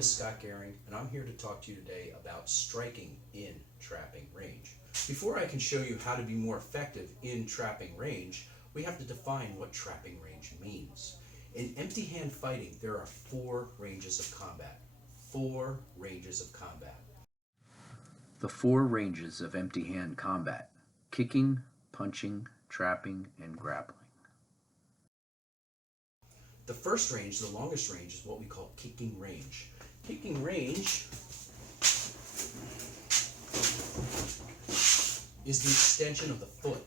is Scott Gehring, and I'm here to talk to you today about striking in trapping range. Before I can show you how to be more effective in trapping range, we have to define what trapping range means. In empty hand fighting, there are 4 ranges of combat. 4 ranges of combat. The 4 ranges of empty hand combat: kicking, punching, trapping, and grappling. The first range, the longest range, is what we call kicking range. Kicking range is the extension of the foot.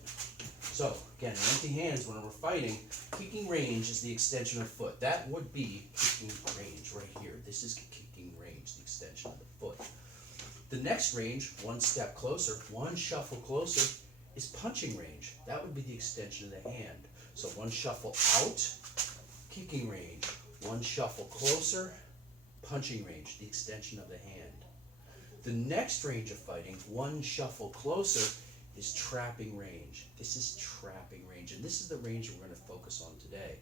So, again, in empty hands, when we're fighting, kicking range is the extension of the foot. That would be kicking range right here. This is kicking range, the extension of the foot. The next range, one step closer, one shuffle closer, is punching range. That would be the extension of the hand. So one shuffle out, kicking range. One shuffle closer, punching range, the extension of the hand. The next range of fighting, one shuffle closer, is trapping range. This is trapping range, and this is the range we're going to focus on today.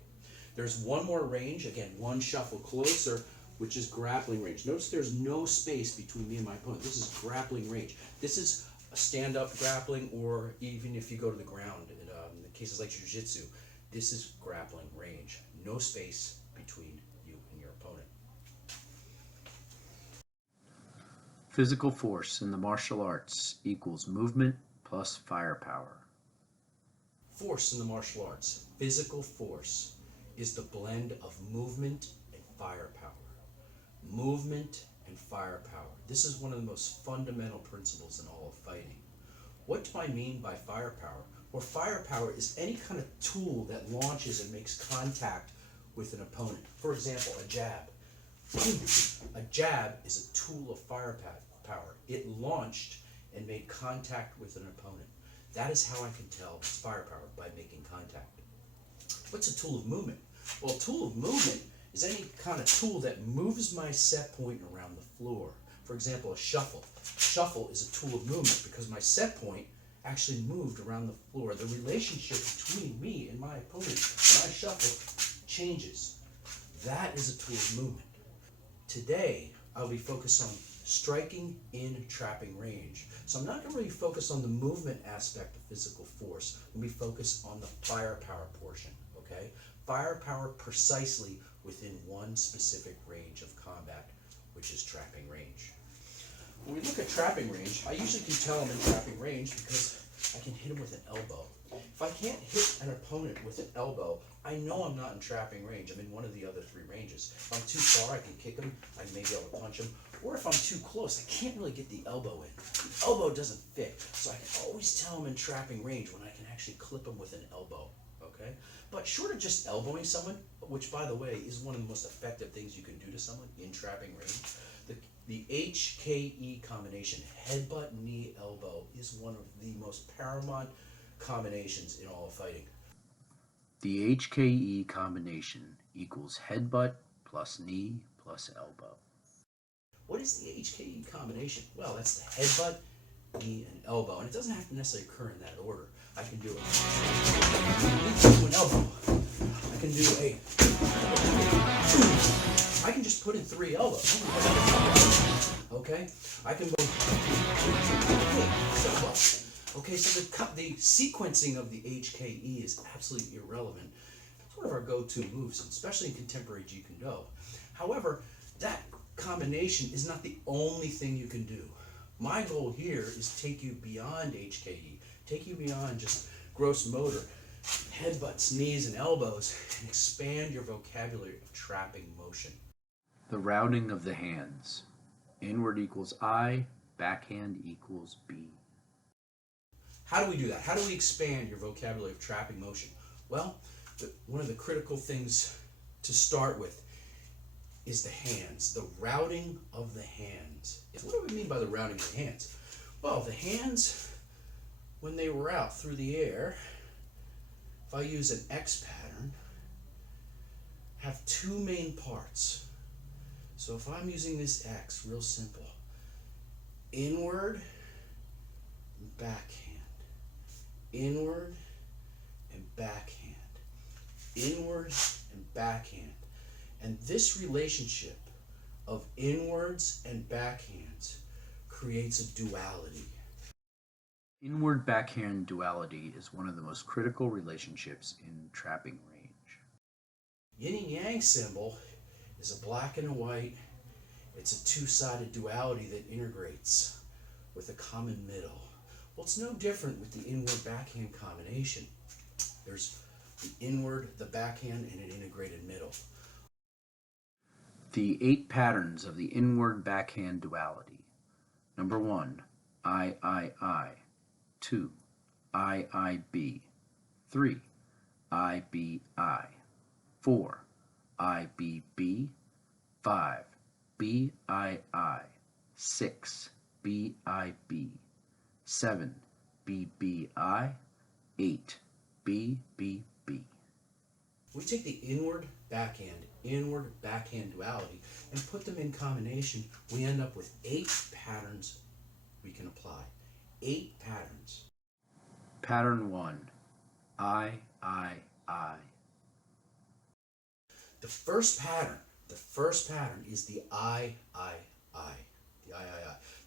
There's one more range, again, one shuffle closer, which is grappling range. Notice there's no space between me and my opponent. This is grappling range. This is a stand-up grappling, or even if you go to the ground, in cases like jiu-jitsu, this is grappling range. No space between you and your opponent. Physical force in the martial arts equals movement plus firepower. Force in the martial arts, physical force, is the blend of movement and firepower. Movement and firepower. This is one of the most fundamental principles in all of fighting. What do I mean by firepower? Well, firepower is any kind of tool that launches and makes contact with an opponent. For example, a jab. A jab is a tool of firepower. It launched and made contact with an opponent. That is how I can tell it's firepower, by making contact. What's a tool of movement? Well, a tool of movement is any kind of tool that moves my set point around the floor. For example, a shuffle. Shuffle is a tool of movement because my set point actually moved around the floor. The relationship between me and my opponent when I shuffle changes. That is a tool of movement. Today, I'll be focused on striking in trapping range. So I'm not going to really focus on the movement aspect of physical force. I'm going to be focused on the firepower portion, okay? Firepower precisely within one specific range of combat, which is trapping range. When we look at trapping range, I usually can tell I'm in trapping range because I can hit him with an elbow. If I can't hit an opponent with an elbow, I know I'm not in trapping range. I'm in one of the other 3 ranges. If I'm too far, I can kick him, I may be able to punch him. Or if I'm too close, I can't really get the elbow in. The elbow doesn't fit, so I can always tell I'm in trapping range when I can actually clip him with an elbow, okay? But short of just elbowing someone, which by the way is one of the most effective things you can do to someone in trapping range, the HKE combination, headbutt, knee, elbow, is one of the most paramount combinations in all of fighting. The HKE combination equals headbutt plus knee plus elbow. What is the HKE combination? Well, that's the headbutt, knee, and elbow, and it doesn't have to necessarily occur in that order. I can do it. An elbow. I can do I can just put in 3 elbows. Okay? I can go. Okay, so the sequencing of the HKE is absolutely irrelevant. It's one of our go-to moves, especially in contemporary Jeet Kune. However, that combination is not the only thing you can do. My goal here is to take you beyond HKE, take you beyond just gross motor, headbutts, knees, and elbows, and expand your vocabulary of trapping motion. The routing of the hands. Inward equals I, backhand equals B. How do we do that? How do we expand your vocabulary of trapping motion? Well, one of the critical things to start with is the hands, the routing of the hands. What do we mean by the routing of the hands? Well, the hands, when they route through the air, if I use an X pattern, have 2 main parts. So if I'm using this X, real simple, inward and backhand, inward and backhand, inward and backhand. And this relationship of inwards and backhands creates a duality. Inward backhand duality is one of the most critical relationships in trapping range. Yin and yang symbol is a black and a white. It's a two-sided duality that integrates with a common middle. Well, it's no different with the inward backhand combination. There's the inward, the backhand, and an integrated middle. The 8 patterns of the inward backhand duality. Number 1, I. 2, I, B. 3, I. 4, I. 5, B. 6, B. 7, B. 8, B. We take the inward backhand duality and put them in combination. We end up with 8 patterns we can apply. 8 patterns. Pattern 1, I. The first pattern is the I. The I.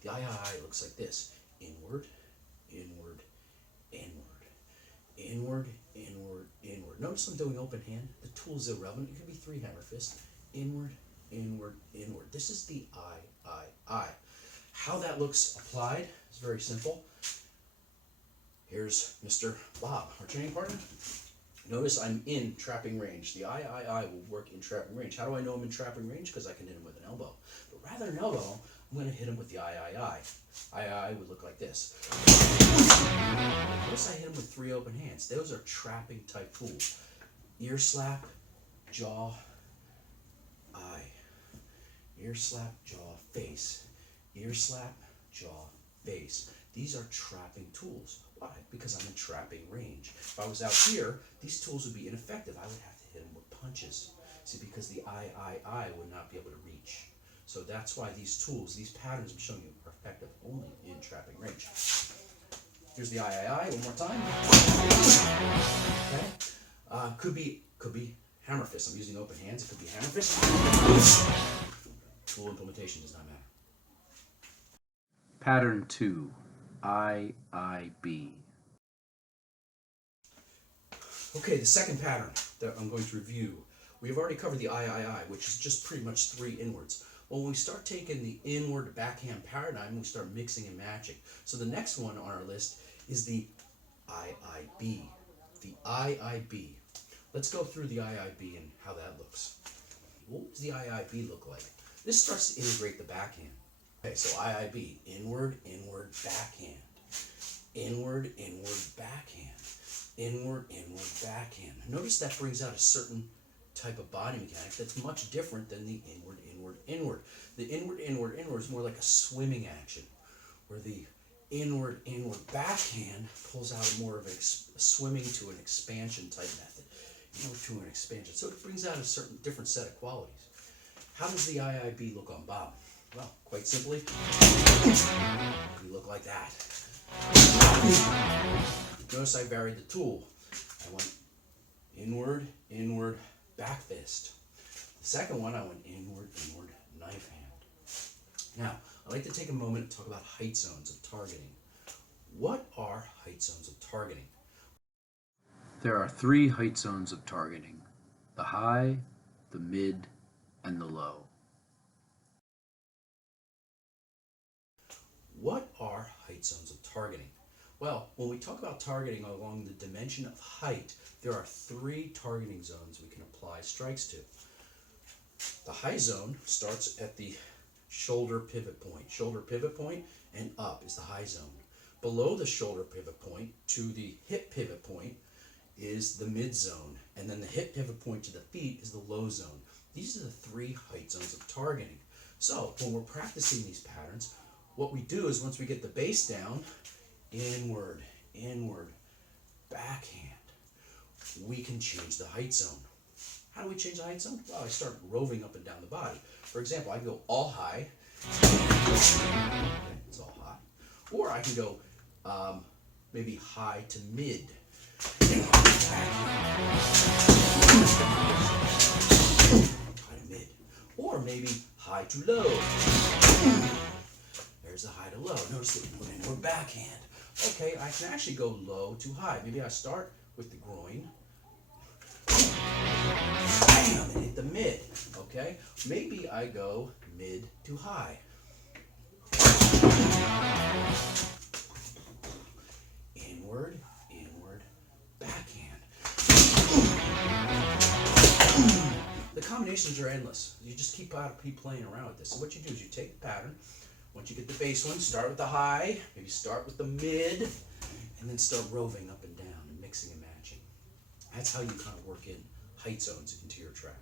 The I looks like this. Inward, inward, inward. Inward, inward, inward. Notice I'm doing open hand. The tool is irrelevant. It could be 3 hammer fists. Inward, inward, inward. This is the I. How that looks applied is very simple. Here's Mr. Bob, our training partner. Notice I'm in trapping range. The I will work in trapping range. How do I know I'm in trapping range? Because I can hit him with an elbow. But rather than elbow, I'm going to hit him with the I. I would look like this. Notice I hit him with 3 open hands. Those are trapping type tools. Ear slap, jaw, eye. Ear slap, jaw, face. Ear slap, jaw, face. These are trapping tools. Why? Because I'm in trapping range. If I was out here, these tools would be ineffective. I would have to hit them with punches. See, because the I would not be able to reach. So that's why these tools, these patterns I'm showing you are effective only in trapping range. Here's the I one more time. Okay. Could be hammer fist. I'm using open hands. It could be hammer fist. Tool implementation does not matter. Pattern 2, I. Okay, the second pattern that I'm going to review. We've already covered the I, which is just pretty much 3 inwards. Well, when we start taking the inward backhand paradigm, we start mixing and matching. So the next one on our list is the IIB. The IIB. Let's go through the IIB and how that looks. What does the IIB look like? This starts to integrate the backhand. Okay, so IIB, inward, inward, backhand. Inward, inward, backhand. Inward, inward, backhand. Notice that brings out a certain type of body mechanic that's much different than the inward, inward, inward. The inward, inward, inward is more like a swimming action, where the inward, inward, backhand pulls out more of a swimming to an expansion type method, to an expansion. So it brings out a certain different set of qualities. How does the IIB look on Bob? Well, quite simply, we look like that. Notice I varied the tool. I went inward, inward, back fist. The second one, I went inward, inward, knife hand. Now, I'd like to take a moment to talk about height zones of targeting. What are height zones of targeting? There are 3 height zones of targeting: the high, the mid, and the low. What are height zones of targeting? Well, when we talk about targeting along the dimension of height, there are 3 targeting zones we can apply strikes to. The high zone starts at the shoulder pivot point. Shoulder pivot point and up is the high zone. Below the shoulder pivot point to the hip pivot point is the mid zone. And then the hip pivot point to the feet is the low zone. These are the 3 height zones of targeting. So when we're practicing these patterns, what we do is once we get the base down, inward, inward, backhand, we can change the height zone. How do we change the height zone? Well, I start roving up and down the body. For example, I can go all high. Okay, it's all high. Or I can go maybe high to mid. High to mid. Or maybe high to low. There's the high to low. Notice the inward backhand. Okay, I can actually go low to high. Maybe I start with the groin. Bam, and hit the mid. Okay, maybe I go mid to high. Inward, inward, backhand. The combinations are endless. You just keep playing around with this. So what you do is you take the pattern. Once you get the base one, start with the high, maybe start with the mid, and then start roving up and down and mixing and matching. That's how you kind of work in height zones into your trapping.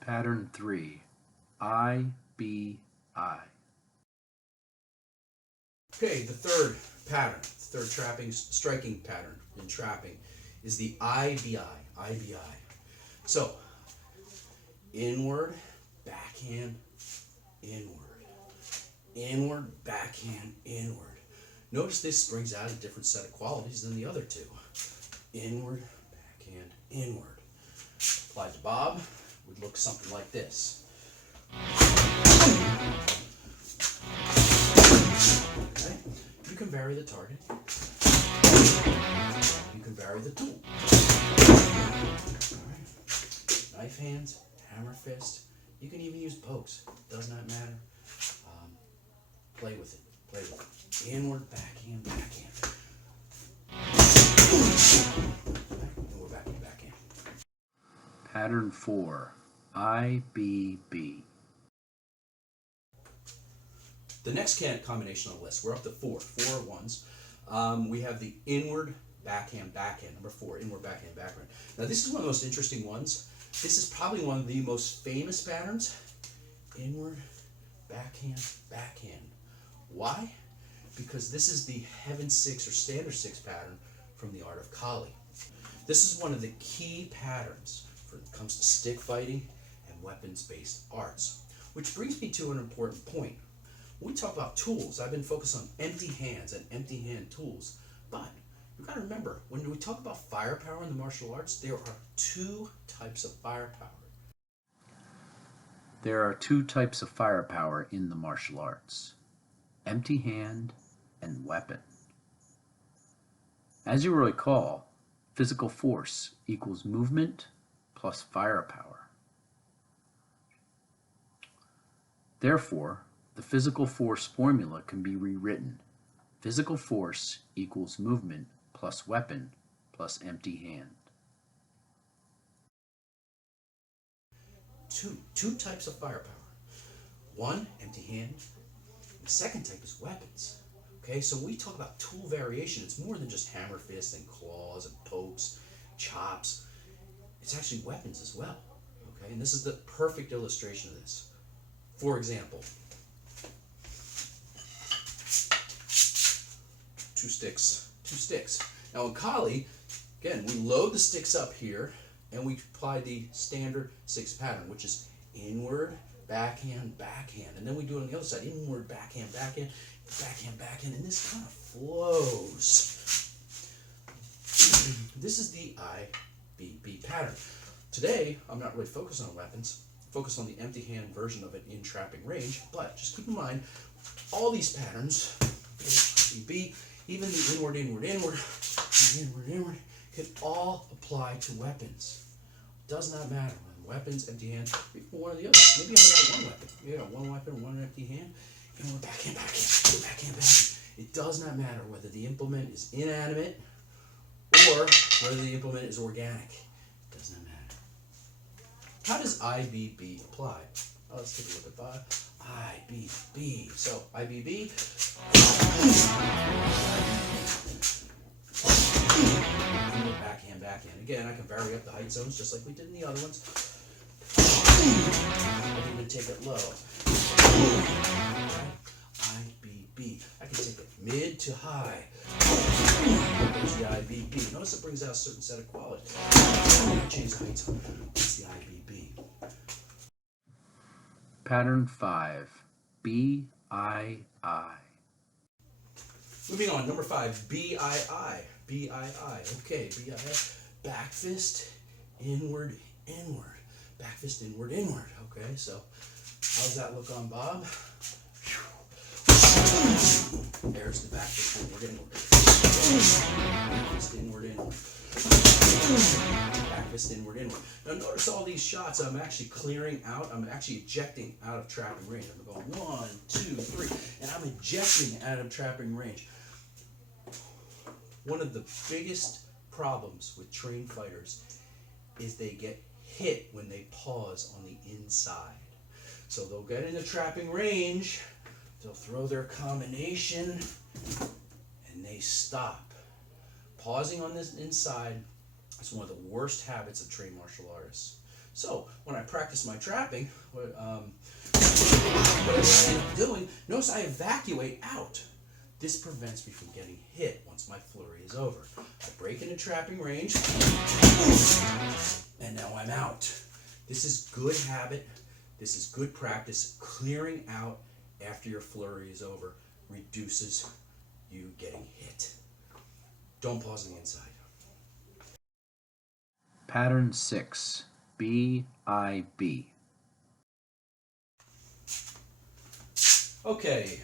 Pattern 3, I, B, I. Okay, the third pattern, the third striking pattern in trapping is the IBI, IBI. So, inward, backhand, inward. Inward, backhand, inward. Notice this brings out a different set of qualities than the other two. Inward, backhand, inward. Applied to Bob would look something like this. Okay. You can vary the target. You can vary the tool. All right. Knife hands, hammer fist. You can even use pokes. Does not matter. Play with it. Play with it. Inward, backhand, backhand. And we're back in backhand. Pattern 4, I, B, B. The next combination on the list, we're up to four ones. We have the inward, backhand, backhand. Number 4, inward, backhand, backhand. Now this is one of the most interesting ones. This is probably one of the most famous patterns. Inward, backhand, backhand. Why? Because this is the Heaven 6 or Standard 6 pattern from the art of Kali. This is one of the key patterns when it comes to stick fighting and weapons-based arts. Which brings me to an important point. When we talk about tools, I've been focused on empty hands and empty hand tools. But you've got to remember, when we talk about firepower in the martial arts, there are 2 types of firepower. There are 2 types of firepower in the martial arts: empty hand and weapon. As you will recall, physical force equals movement plus firepower. Therefore, the physical force formula can be rewritten. Physical force equals movement plus weapon plus empty hand. Two types of firepower. One, empty hand. The second type is weapons. Okay, so when we talk about tool variation, it's more than just hammer fists and claws and pokes, chops. It's actually weapons as well. Okay, and this is the perfect illustration of this. For example, 2 sticks. Now in Kali, again, we load the sticks up here and we apply the standard 6 pattern, which is inward, backhand, backhand. And then we do it on the other side, inward, backhand, backhand, backhand, backhand, and this kind of flows. This is the IBB pattern. Today, I'm not really focused on weapons, focused on the empty hand version of it in trapping range, but just keep in mind, all these patterns, IBB, even the inward, inward, inward, inward, inward, can all apply to weapons. Does not matter. Weapons, empty hand, one or the other. Maybe I got one weapon. Yeah, one weapon, one empty hand, and we're backhand, backhand, backhand, backhand. It does not matter whether the implement is inanimate or whether the implement is organic. It does not matter. How does IBB apply? Oh, let's take a look at IBB. So IBB. Backhand, backhand. Again, I can vary up the height zones just like we did in the other ones. I can even take it low. IBB. I can take it mid to high. There's the IBB. Notice it brings out a certain set of qualities. Change the height zone. That's the IBB. Pattern 5, BII. Moving on, number 5, BII. BII. Okay, BII. Back fist, inward, inward. back fist, inward, inward. Okay, so how's that look on Bob? There's the back fist, inward, inward. Back fist, inward, inward. Back fist, inward, inward. Now notice all these shots I'm actually clearing out. I'm actually ejecting out of trapping range. I'm going 1, 2, 3, and I'm ejecting out of trapping range. One of the biggest problems with trained fighters is they get hit when they pause on the inside. So they'll get in the trapping range, they'll throw their combination, and they stop. Pausing on this inside is one of the worst habits of trained martial artists. So when I practice my trapping, what I end up doing, notice I evacuate out. This prevents me from getting hit once my flurry is over. I break into trapping range, and now I'm out. This is good habit. This is good practice. Clearing out after your flurry is over reduces you getting hit. Don't pause on the inside. Pattern 6, B-I-B. Okay.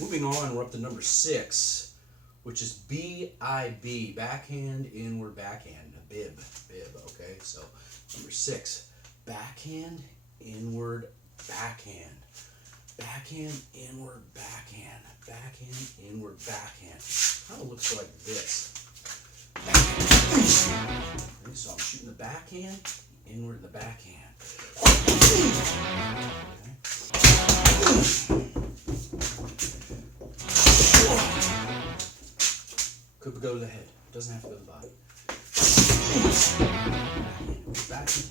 Moving on, we're up to number 6, which is B-I-B, backhand, inward, backhand, bib, okay? So, number 6, backhand, inward, backhand, backhand, inward, backhand, backhand, inward, backhand. Kind of looks like this. Okay, so I'm shooting the backhand, inward, the backhand. Okay. Could go to the head. Doesn't have to go to the body. Backhand.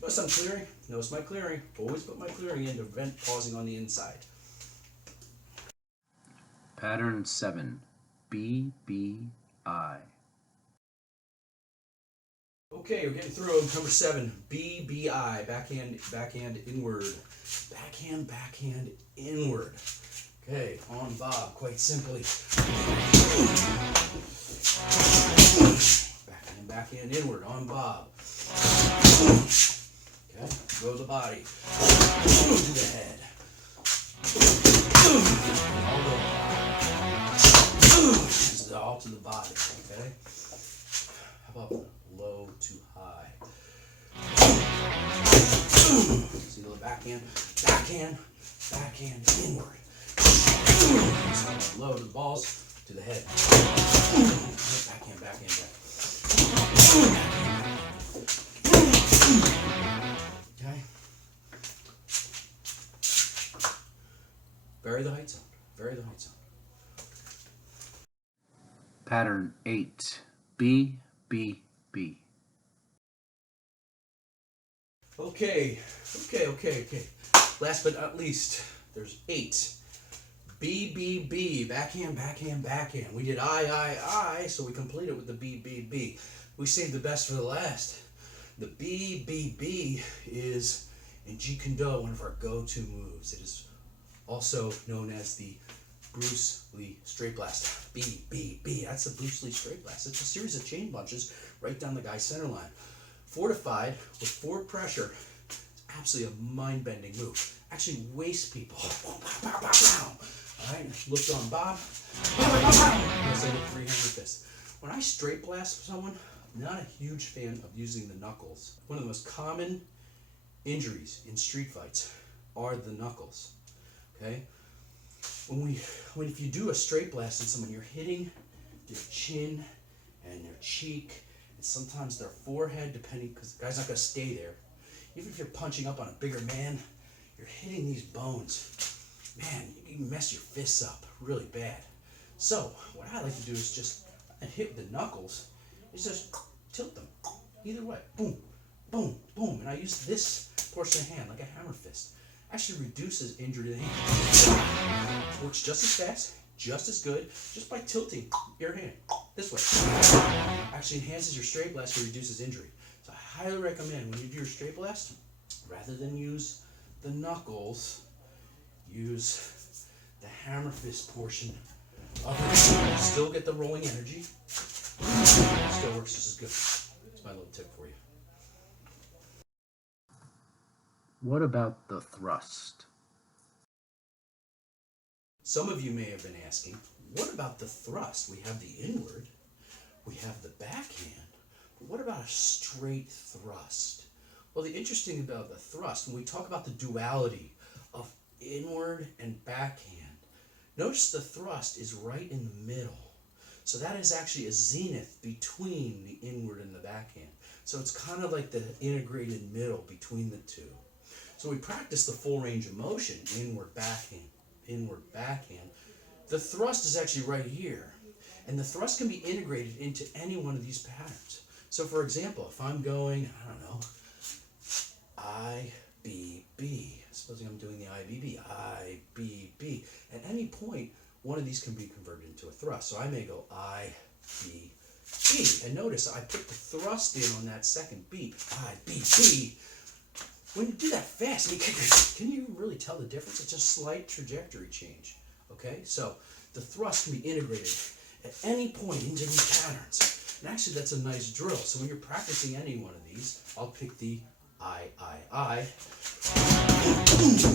Notice I'm clearing. Notice my clearing. Always put my clearing in to prevent pausing on the inside. Pattern 7, B-B-I. Okay, we're getting through number 7, B-B-I, backhand, inward. Backhand, inward. Okay, on Bob, quite simply. Backhand, inward, on Bob. Okay, go to the body. To the head. This is all to the body, okay? How about low to high? See the backhand, inward. Low to the balls, to the head. Backhand, back. Okay. Vary the height zone. Pattern 8, B-B-B. Okay. Last but not least, there's 8. B, backhand. We did I, so we completed with the B. We saved the best for the last. The B is in Jeet Kune, one of our go-to moves. It is also known as the Bruce Lee straight blast. B. That's the Bruce Lee straight blast. It's a series of chain punches right down the guy's center line. Fortified with forward pressure. It's absolutely a mind-bending move. Actually wastes people. Alright, looked on Bob. Yes, I did 300 fists. When I straight blast someone, I'm not a huge fan of using the knuckles. One of the most common injuries in street fights are the knuckles. Okay? If you do a straight blast on someone, you're hitting their chin and their cheek and sometimes their forehead, depending, because the guy's not going to stay there. Even if you're punching up on a bigger man, you're hitting these bones. Man, you can mess your fists up really bad. So, what I like to do is just hit the knuckles, is just tilt them. Either way. Boom, boom, boom. And I use this portion of the hand like a hammer fist. Actually reduces injury to the hand. Works just as fast, just as good, just by tilting your hand this way. Actually enhances your straight blast and reduces injury. So I highly recommend when you do your straight blast, rather than use the knuckles, use the hammer fist portion of it. Still get the rolling energy. Still works just as good. It's my little tip for you. What about the thrust? Some of you may have been asking, what about the thrust? We have the inward, we have the backhand, but what about a straight thrust? Well, the interesting about the thrust, when we talk about the duality of inward and backhand, notice the thrust is right in the middle. So that is actually a zenith between the inward and the backhand. So it's kind of like the integrated middle between the two. So we practice the full range of motion, inward, backhand, inward, backhand. The thrust is actually right here. And the thrust can be integrated into any one of these patterns. So for example, if I'm going, I don't know, IBB, supposing I'm doing the IBB, IBB. At any point, one of these can be converted into a thrust. So I may go IBB. And notice I put the thrust in on that second beat, IBB. When you do that fast, can you really tell the difference? It's a slight trajectory change. Okay, so the thrust can be integrated at any point into these patterns. And actually, that's a nice drill. So when you're practicing any one of these, I'll pick the I.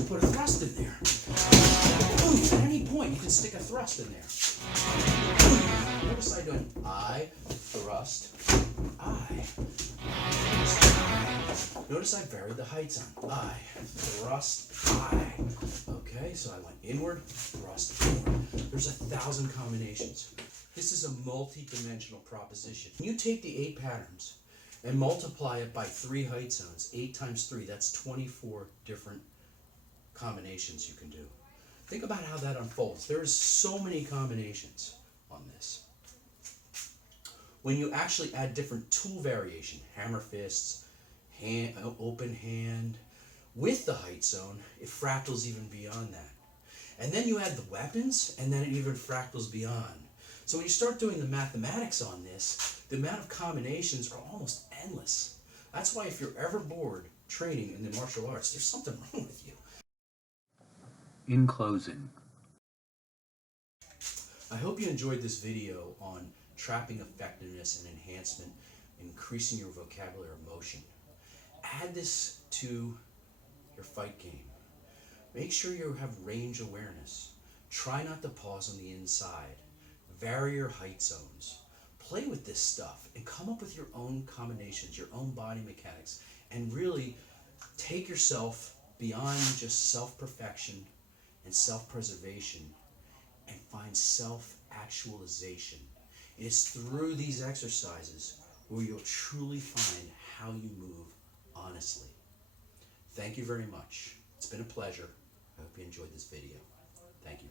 Put a thrust in there. At any point, you can stick a thrust in there. Notice I'm doing I, thrust, I. Notice I varied the heights on I, thrust, I. Okay, so I went inward, thrust, inward. There's 1,000 combinations. This is a multi-dimensional proposition. When you take the 8 patterns and multiply it by 3 height zones, 8 times 3, that's 24 different combinations you can do. Think about how that unfolds. There's so many combinations on this. When you actually add different tool variation, hammer fists, hand, open hand, with the height zone, it fractals even beyond that. And then you add the weapons, and then it even fractals beyond. So when you start doing the mathematics on this, the amount of combinations are almost endless. That's why if you're ever bored training in the martial arts, there's something wrong with you. In closing, I hope you enjoyed this video on trapping effectiveness and enhancement, increasing your vocabulary of motion. Add this to your fight game. Make sure you have range awareness. Try not to pause on the inside. Vary your height zones. Play with this stuff and come up with your own combinations, your own body mechanics, and really take yourself beyond just self-perfection and self-preservation and find self-actualization. It is through these exercises where you'll truly find how you move honestly. Thank you very much. It's been a pleasure. I hope you enjoyed this video. Thank you.